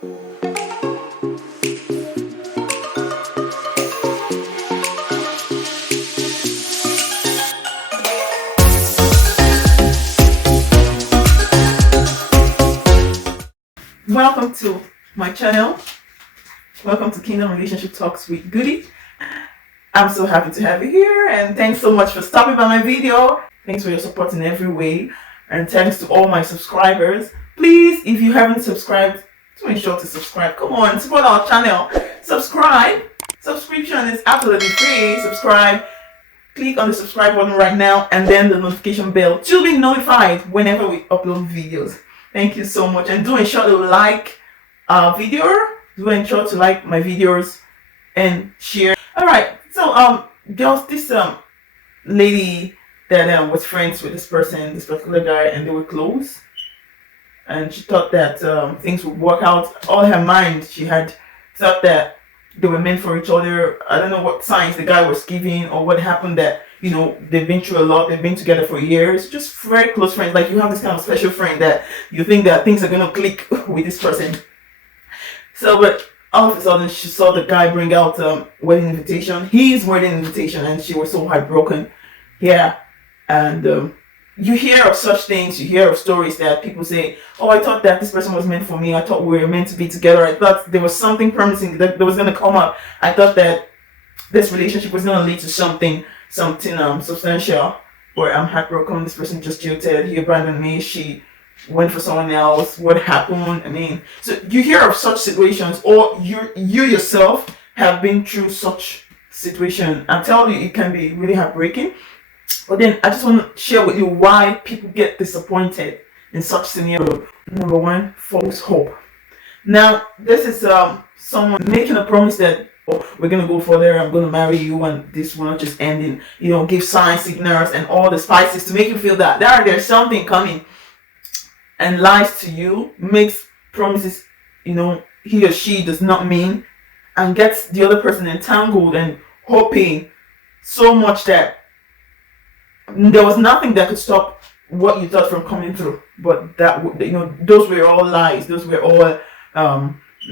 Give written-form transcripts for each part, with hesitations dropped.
Welcome to my channel. Welcome to Kingdom Relationship Talks with Goody. I'm so happy to have you here, and thanks so much for stopping by my video. Thanks for your support in every way, and thanks to all my subscribers. Please, if you haven't subscribed, do ensure to subscribe. Come on, support our channel. Subscribe. Subscription is absolutely free. Subscribe. Click on the subscribe button right now, and then the notification bell to be notified whenever we upload videos. Thank you so much, and do ensure to like our video. Do ensure to like my videos and share. All right, so there was this lady that was friends with this particular guy, and they were close, and she thought that things would work out. All her mind, she had thought that they were meant for each other. I don't know what signs the guy was giving or what happened, that they've been through a lot, they've been together for years, just very close friends. Like, you have this kind of special friend that you think that things are gonna click with this person. So, but all of a sudden she saw the guy bring out wedding invitation, his wedding invitation, and she was so heartbroken. Yeah. And you hear of such things, you hear of stories that people say, oh, I thought that this person was meant for me, I thought we were meant to be together, I thought there was something promising that was going to come up, I thought that this relationship was going to lead to something substantial. Or I'm heartbroken, this person just jilted, he abandoned me, she went for someone else, what happened? I mean, so you hear of such situations, or you yourself have been through such situation. I'm telling you, it can be really heartbreaking. But then I just want to share with you why people get disappointed in such scenario. Number one, false hope. Now, this is someone making a promise that, oh, we're going to go further, I'm going to marry you, and this will not just end in, give signs, signals, and all the spices to make you feel that there's something coming, and lies to you, makes promises, he or she does not mean, and gets the other person entangled and hoping so much that there was nothing that could stop what you thought from coming through. But that, those were all lies. Those were all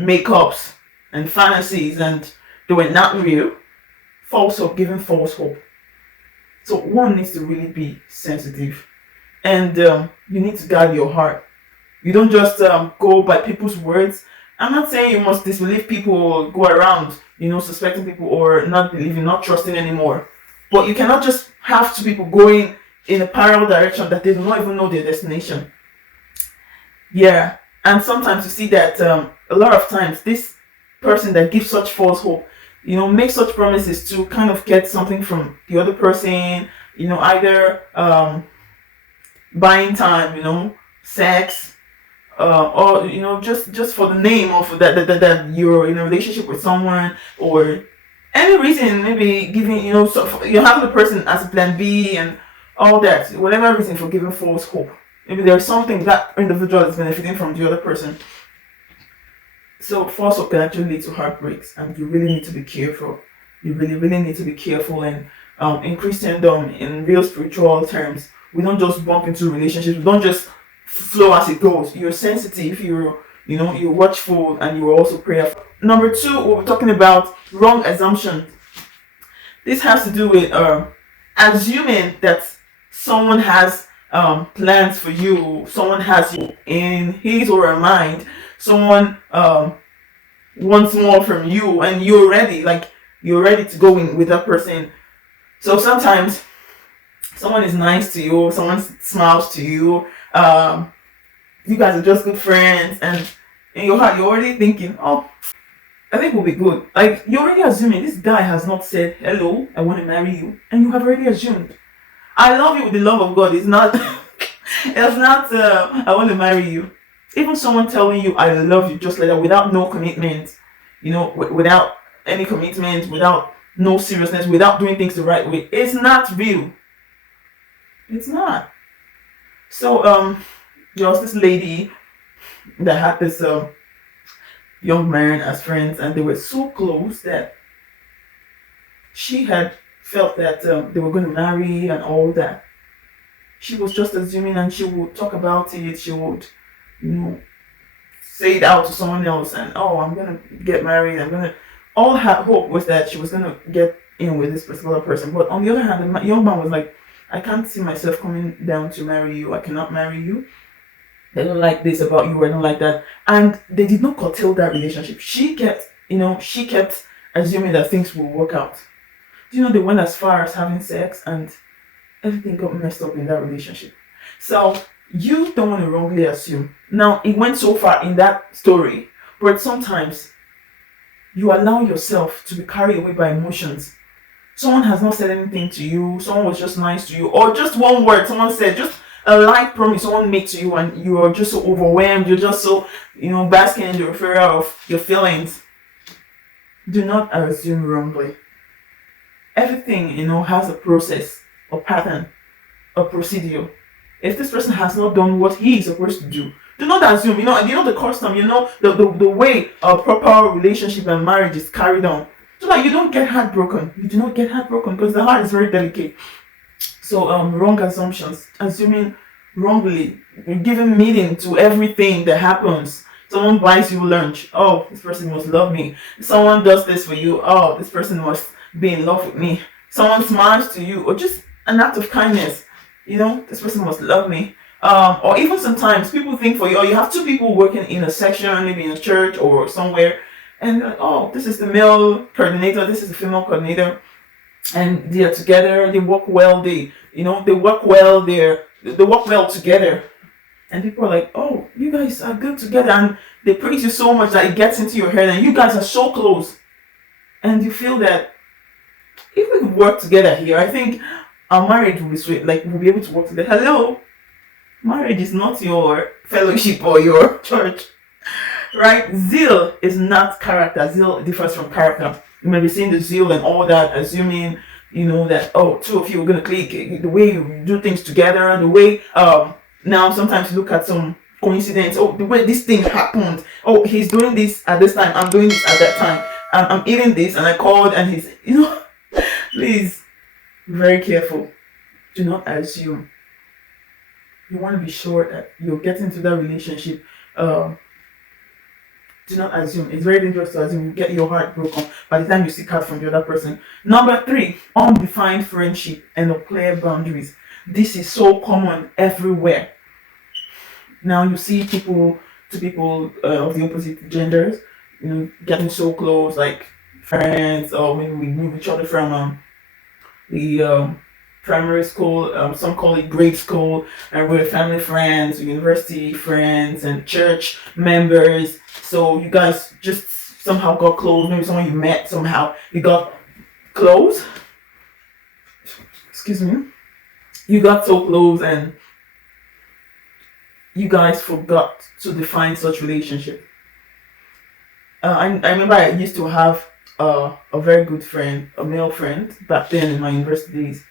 makeups and fantasies, and they were not real. False hope, giving false hope. So one needs to really be sensitive, and you need to guard your heart. You don't just go by people's words. I'm not saying you must disbelieve people or go around, suspecting people or not believing, not trusting anymore. But you cannot just have two people going in a parallel direction that they do not even know their destination. Yeah, and sometimes you see that a lot of times this person that gives such false hope, makes such promises to kind of get something from the other person, either buying time, sex, or just for the name of that you're in a relationship with someone, or any reason, maybe giving, so you have the person as a plan B and all that, whatever reason for giving false hope. Maybe there's something that individual is benefiting from the other person. So false hope can actually lead to heartbreaks, and you really need to be careful. You really, really need to be careful. And in Christendom, in real spiritual terms, we don't just bump into relationships. We don't just flow as it goes. You're sensitive, you're watchful, and you're also prayerful. Number two, we're talking about wrong assumptions. This has to do with assuming that someone has plans for you, someone has you in his or her mind, someone wants more from you, and you're ready to go in with that person. So sometimes someone is nice to you, someone smiles to you, you guys are just good friends, and in your heart you're already thinking, oh, I think we'll be good. Like, you're already assuming this guy has not said, hello, I want to marry you, and you have already assumed. I love you with the love of God. It's not I want to marry you. Even someone telling you I love you just like that, without no commitment, without any commitment, without no seriousness, without doing things the right way, it's not real. It's not. So there was this lady that had this young man as friends, and they were so close that she had felt that they were going to marry and all that. She was just assuming, and she would talk about it. She would, say it out to someone else, and oh, I'm gonna get married, I'm gonna, all her hope was that she was gonna get in with this particular person. But on the other hand, the young man was like, I can't see myself coming down to marry you, I cannot marry you, I don't like this about you, I don't like that. And they did not curtail that relationship. She kept, she kept assuming that things will work out. Do you know they went as far as having sex, and everything got messed up in that relationship? So you don't want to wrongly assume. Now, it went so far in that story, but sometimes you allow yourself to be carried away by emotions. Someone has not said anything to you, someone was just nice to you, or just one word someone said, just a light promise someone made to you, and you are just so overwhelmed, you're just so, basking in the referral of your feelings. Do not assume wrongly. Everything, has a process, a pattern, a procedure. If this person has not done what he is supposed to do not assume. The custom, the way a proper relationship and marriage is carried on, so that you don't get heartbroken. You do not get heartbroken, because the heart is very delicate. So wrong assumptions, assuming wrongly, giving meaning to everything that happens. Someone buys you lunch, oh, this person must love me. Someone does this for you, oh, this person must be in love with me. Someone smiles to you, or just an act of kindness, this person must love me. Or even sometimes people think for you, or you have two people working in a section, maybe in a church or somewhere, and like, oh, this is the male coordinator, this is the female coordinator, and they are together, they work well, they work well, they work well together. And people are like, oh, you guys are good together, and they praise you so much that it gets into your head, and you guys are so close, and you feel that if we could work together here, I think our marriage will be sweet. Like, we'll be able to work together. Hello, marriage is not your fellowship or your church, right? Zeal is not character. Zeal differs from character. You may be seeing the zeal and all that, assuming that, oh, two of you are gonna click, the way you do things together, the way now sometimes you look at some coincidence, oh, the way this thing happened, oh, he's doing this at this time, I'm doing this at that time, I'm eating this, and I called, and he's, please, be very careful. Do not assume. You want to be sure that you're getting into that relationship. Do not assume. It's very dangerous to assume. You get your heart broken by the time you seek out from the other person. Number 3, undefined friendship and unclear boundaries. This is so common everywhere. Now you see two people of the opposite genders, getting so close, like friends, or maybe we knew each other from the primary school, some call it grade school, and we're family friends, university friends, and church members. So you guys just somehow got close. Maybe someone you met somehow, you got close. Excuse me. You got so close, and you guys forgot to define such relationship. I remember I used to have a very good friend, a male friend, back then in my university days.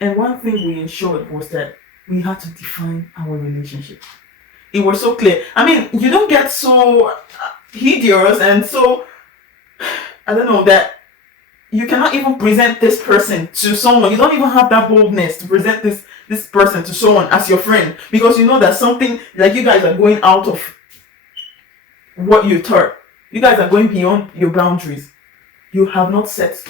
And one thing we ensured was that we had to define our relationship. It was so clear. I mean, you don't get so hideous and so, I don't know, that you cannot even present this person to someone. You don't even have that boldness to present this person to someone as your friend, because you know that something, like, you guys are going out of what you thought. You guys are going beyond your boundaries. You have not set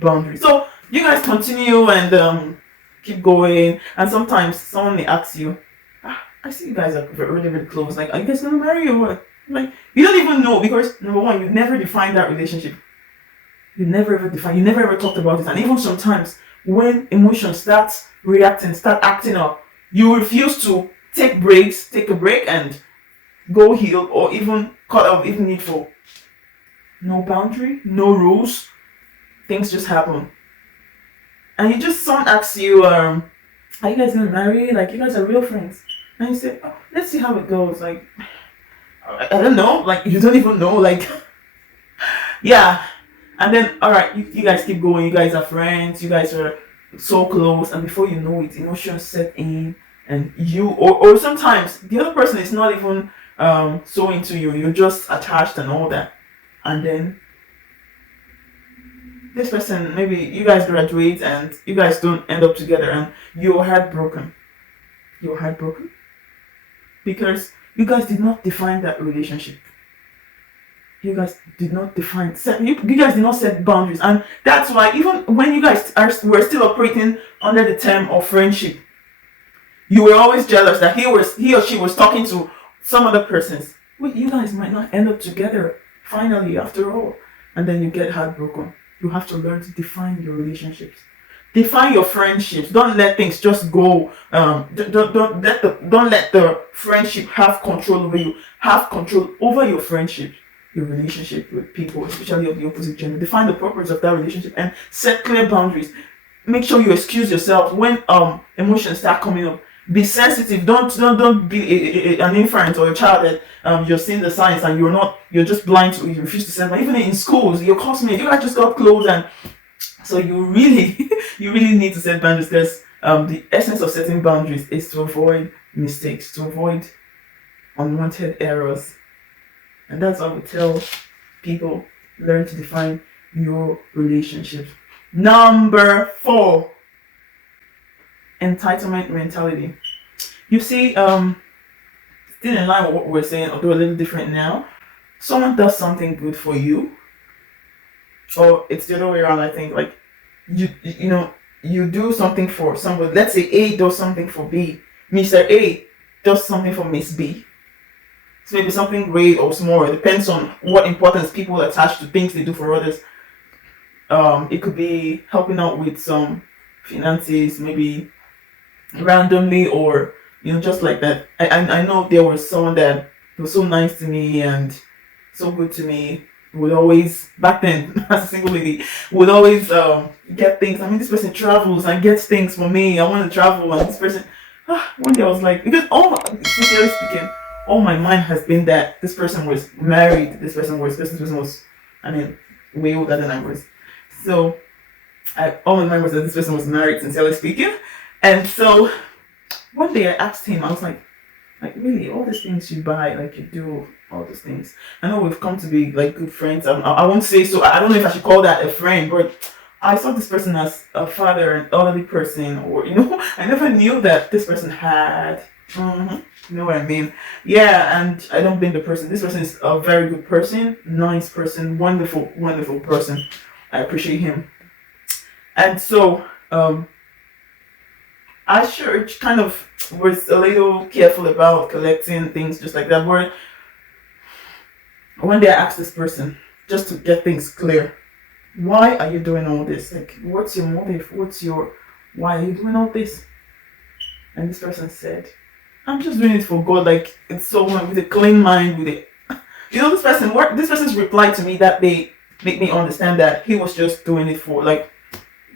boundaries. So you guys continue and keep going, and sometimes someone may ask you, I see you guys are really, really close. Like, are you guys gonna marry or what? Like, you don't even know, because number one, you never defined that relationship. You never ever talked about it. And even sometimes when emotions start reacting, start acting up, you refuse to take a break and go heal, or even cut off if needful. No boundary, no rules. Things just happen. And someone asks you, are you guys gonna marry? Like, you guys are real friends. And you say, oh, let's see how it goes. Like, I don't know. Like, you don't even know. Like, yeah. And then, all right, you guys keep going. You guys are friends. You guys are so close. And before you know it, emotions set in. And or sometimes the other person is not even so into you. You're just attached and all that. And then this person, maybe you guys graduate and you guys don't end up together, and you're heartbroken. You're heartbroken because you guys did not define that relationship. you guys did not define, you guys did not set boundaries. And that's why even when you guys were still operating under the term of friendship, you were always jealous that he or she was talking to some other persons. Well, you guys might not end up together finally after all. And then you get heartbroken. You have to learn to define your relationships. Define your friendships. Don't let things just go. Don't let the friendship have control over you. Have control over your friendship, your relationship with people, especially of the opposite gender. Define the purpose of that relationship and set clear boundaries. Make sure you excuse yourself when emotions start coming up. Be sensitive. Don't be an infant or a child that you're seeing the signs and you're just blind to it. You refuse to send. But even in schools, your classmates, you guys just got close, and so you really you really need to set boundaries, because the essence of setting boundaries is to avoid mistakes, to avoid unwanted errors. And that's why we tell people, learn to define your relationships. Number 4, entitlement mentality. You see, still in line with what we're saying, although a little different now. Someone does something good for you, or it's the other way around. I think, like, you do something for somebody. Let's say A does something for B. Mr. A does something for Miss B. So maybe something great or small. It depends on what importance people attach to things they do for others. It could be helping out with some finances, maybe randomly, or just like that. I know there was someone that was so nice to me and so good to me. Would always, back then as a single lady, would always get things. I mean, this person travels and gets things for me. I want to travel, and this person. One day I was like, because sincerely speaking, all my mind has been that this person was married. This person was, I mean, way older than I was. So all my mind was that this person was married, sincerely speaking. And so one day I asked him, I was like, really, all these things you buy, like you do all these things. I know we've come to be like good friends. I won't say so. I don't know if I should call that a friend, but I saw this person as a father, an elderly person, or I never knew that this person had. You know what I mean? Yeah, and I don't blame the person. This person is a very good person, nice person, wonderful, wonderful person. I appreciate him. And so, I sure kind of was a little careful about collecting things just like that. But one day I asked this person, just to get things clear, why are you doing all this? Like, what's your motive? Why are you doing all this? And this person said, I'm just doing it for God. Like, it's so with a clean mind, with it. This person's reply to me that day made me understand that he was just doing it for, like,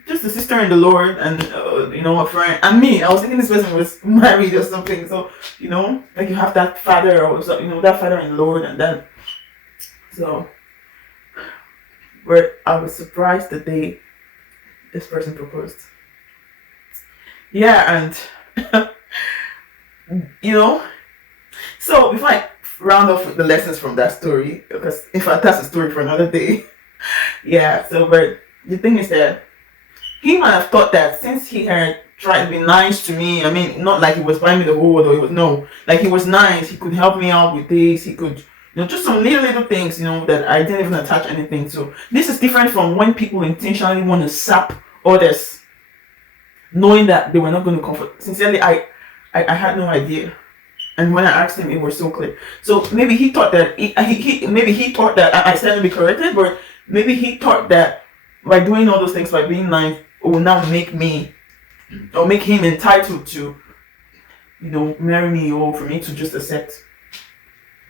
just a sister in the Lord and a friend and me. I was thinking this person was married or something. So like you have that father or that father in the Lord, and then where I was surprised the day this person proposed. Yeah, and So before I round off with the lessons from that story, because in fact that's a story for another day. Yeah. So, but the thing is that he might have thought that since he had tried to be nice to me, I mean, not like he was buying me the whole world, like he was nice, he could help me out with this, he could, just some little things, that I didn't even attach anything to. This is different from when people intentionally want to sap others, knowing that they were not going to comfort. Sincerely, I had no idea. And when I asked him, it was so clear. So maybe he thought that, maybe he thought that, I stand to be corrected, but maybe he thought that by doing all those things, by being nice, it will now make me, or make him entitled to, marry me, or for me to just accept.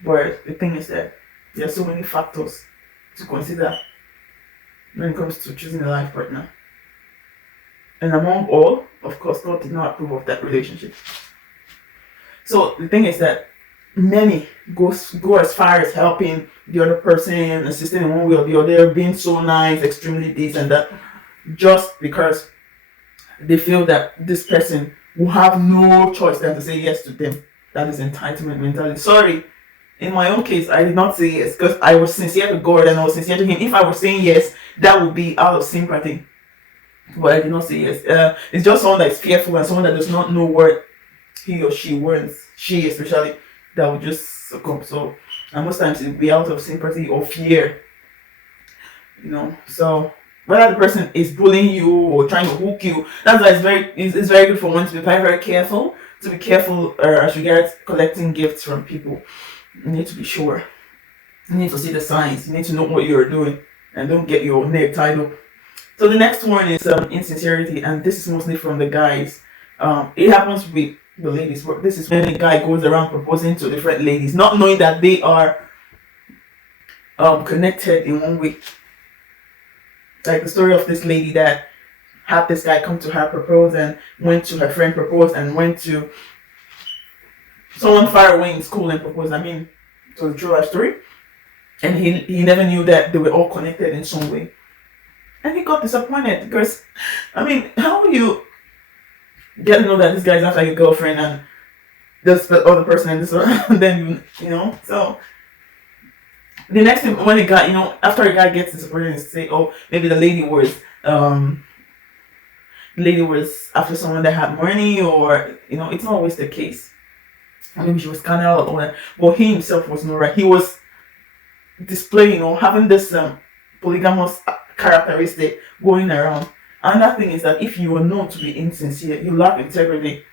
But the thing is that there are so many factors to consider when it comes to choosing a life partner. And among all, of course, God did not approve of that relationship. So the thing is that many go as far as helping the other person, assisting in one way or the other, being so nice, extremely this and that, just because they feel that this person will have no choice than to say yes to them. That is entitlement mentality. Sorry, in my own case, I did not say yes because I was sincere to God and I was sincere to him. If I was saying yes, that would be out of sympathy. But I did not say yes. It's just someone that is fearful and someone that does not know what he or she wants. She especially, that would just succumb. So And most times it'll be out of sympathy or fear, So whether the person is bullying you or trying to hook you, that's why it's very good for one to be very, very careful. To be careful as regards collecting gifts from people. You need to be sure. You need to see the signs. You need to know what you're doing, and don't get your neck tied up. So the next one is insincerity, and this is mostly from the guys. It happens with the ladies, but this is when a guy goes around proposing to different ladies, not knowing that they are connected in one way. Like the story of this lady that had this guy come to her, propose, and went to her friend, proposed, and went to someone far away in school and proposed. I mean, it was a true life story. And he never knew that they were all connected in some way. And he got disappointed because, I mean, how do you get to know that this guy's after your girlfriend and this other person and this and then so the next thing when a guy, after a guy gets disappointed and say, oh, maybe the lady was after someone that had money, or it's not always the case. Maybe she was carnal or whatever, but he himself was not right. He was displaying or having this polygamous characteristic going around. Another thing is that if you are known to be insincere, you lack integrity,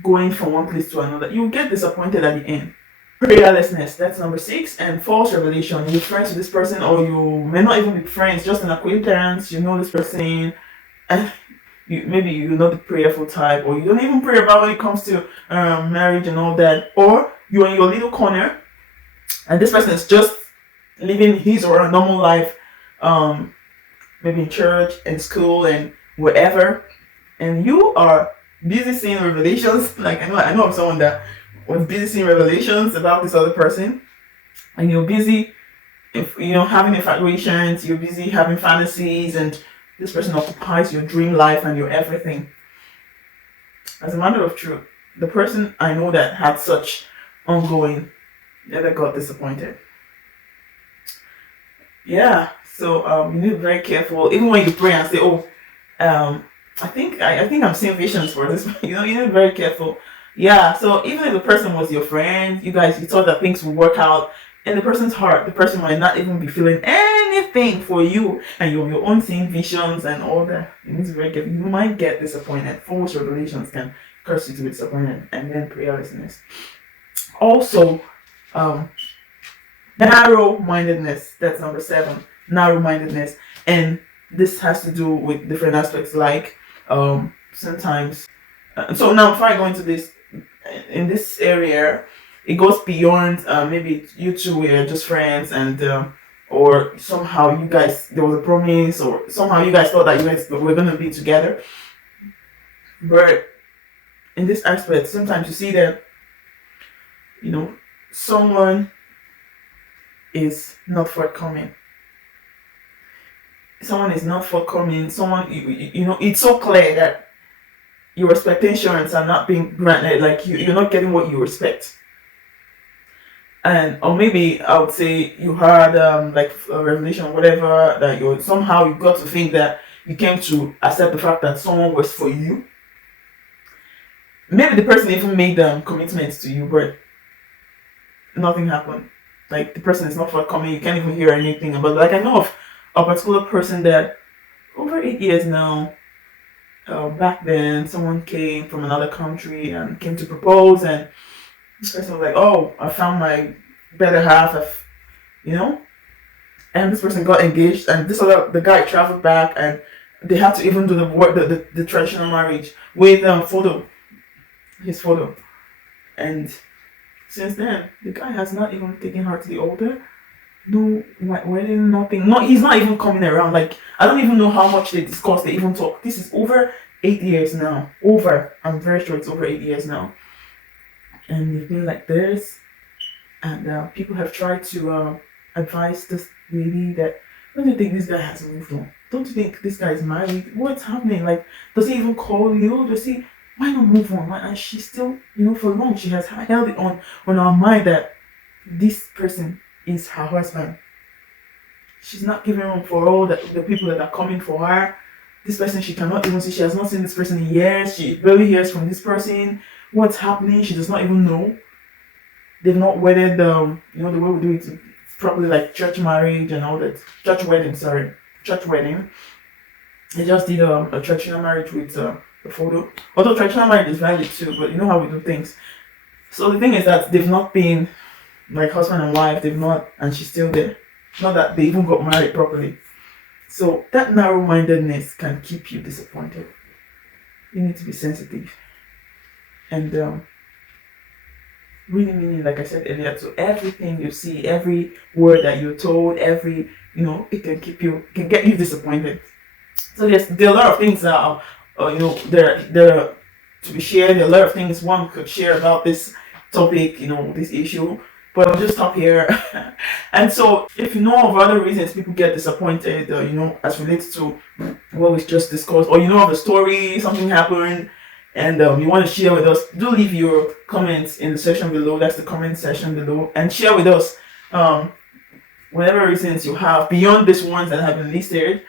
going from one place to another, you get disappointed at the end. Prayerlessness, that's number 6, and false revelation. You're friends with this person, or you may not even be friends, just an acquaintance. You know this person, and maybe you're not the prayerful type, or you don't even pray about when it comes to marriage and all that, or you're in your little corner, and this person is just living his or her normal life, maybe in church, in school, and wherever, and you are busy seeing revelations. Like I know of someone that was busy seeing revelations about this other person, and you're busy, having infatuations, you're busy having fantasies, and this person occupies your dream life and your everything. As a matter of truth, the person I know that had such ongoing never got disappointed. Yeah, so you need to be very careful. Even when you pray and say, "Oh, I think I'm seeing visions for this," you need to be very careful. Yeah, so even if the person was your friend, you thought that things would work out, in the person's heart, the person might not even be feeling anything for you, and you're your own seeing visions and all that. You need to be very careful. You might get disappointed. False revelations can cause you to be disappointed, and then prayerlessness. Also, narrow-mindedness. That's number 7. Narrow-mindedness, and this has to do with different aspects, like sometimes. So now, before I go into this, in this area, it goes beyond maybe you two were just friends, and or somehow there was a promise, or somehow you guys thought that you guys were going to be together. But in this aspect, sometimes you see that someone is not forthcoming. Someone is not forthcoming. Someone, it's so clear that your expectations are not being granted. Like you're not getting what you expect. Or maybe I would say you had like a revelation or whatever, that you got to think that you came to accept the fact that someone was for you. Maybe the person even made commitments to you, but nothing happened. Like the person is not forthcoming. You can't even hear anything about. Like I know of a particular person that over 8 years now. Back then, someone came from another country and came to propose, and this person was like, "Oh, I found my better half," and this person got engaged, and the guy traveled back, and they had to even do the traditional marriage with his photo, and since then the guy has not even taken her to the altar. No wedding, nothing. No, he's not even coming around. Like I don't even know how much they discuss. They even talk. This is over 8 years now. I'm very sure it's over 8 years now. And they've been like this, and people have tried to advise this lady that, don't you think this guy has moved on? Don't you think this guy is married? What's happening? Like, does he even call you? Why not move on? And she still, for long she has held it on her mind that this person is her husband. She's not giving room for all the people that are coming for her. This person she cannot even see. She has not seen this person in years. She barely hears from this person. what's happening. She does not even know. They've not wedded the way we do it, probably like church marriage and all that. Church wedding, sorry. Church wedding. They just did a traditional marriage with a photo. Although traditional marriage is valid too, but you know how we do things. So the thing is that they've not been like husband and wife, they've not, and she's still there. Not that they even got married properly. So that narrow-mindedness can keep you disappointed. You need to be sensitive. And really meaning, like I said earlier, to everything you see, every word that you're told, it can get you disappointed. So there are a lot of things that are, there to be shared. There are a lot of things one could share about this topic, this issue. But I'll just stop here. And so, if you know of other reasons people get disappointed, as relates to what we just discussed, or you know of a story, something happened, and you want to share with us, do leave your comments in the section below. That's the comment section below, and share with us whatever reasons you have beyond these ones that have been listed.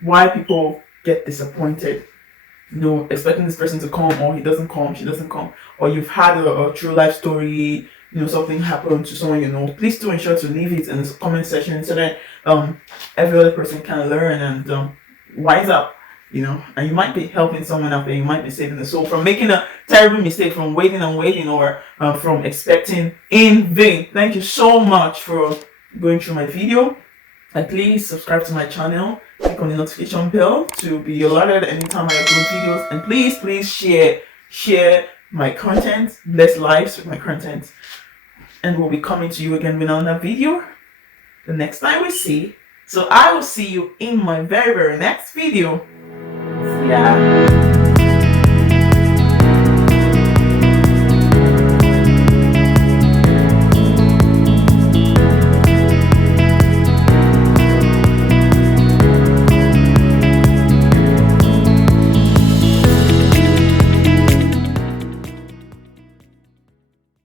Why people get disappointed, expecting this person to come, or he doesn't come, she doesn't come, or you've had a true life story, something happened to someone, please do ensure to leave it in the comment section so that every other person can learn and wise up, and you might be helping someone out there. You might be saving the soul from making a terrible mistake, from waiting and waiting, or from expecting in vain. Thank you so much for going through my video. And please subscribe to my channel, click on the notification bell to be alerted anytime I upload videos, and please share my content, bless lives with my content, and we'll be coming to you again with another video the next time we see. So I will see you in my very next video. See ya.